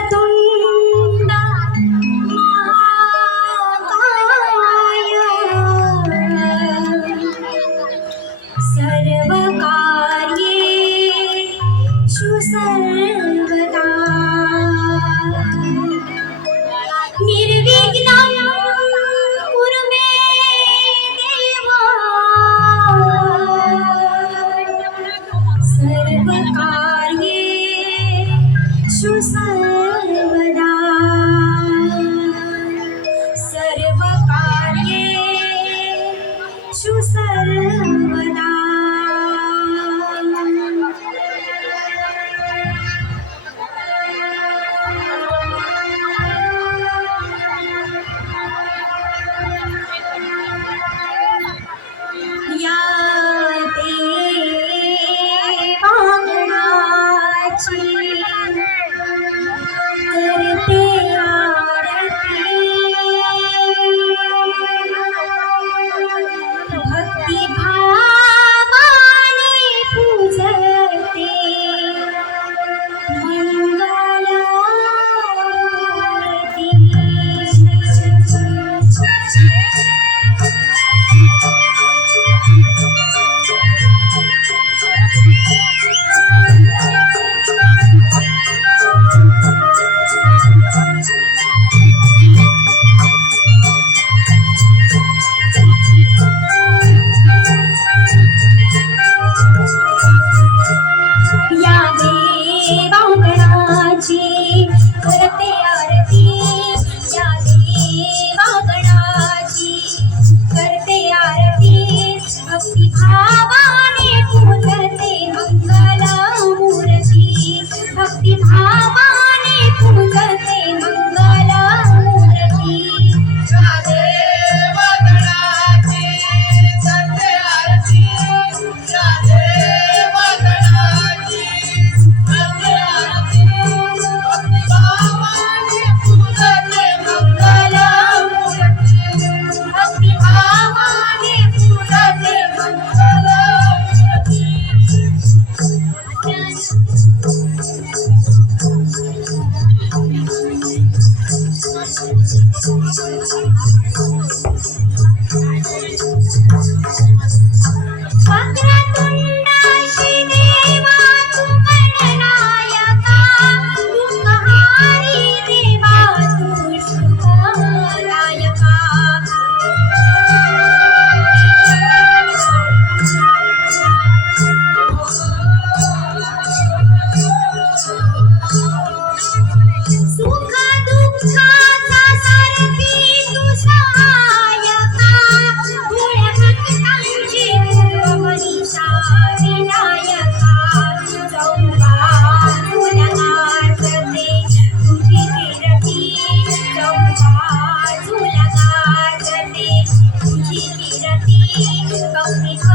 ثمرة भक्तिभावाने पूजते Vakratunda Thank you.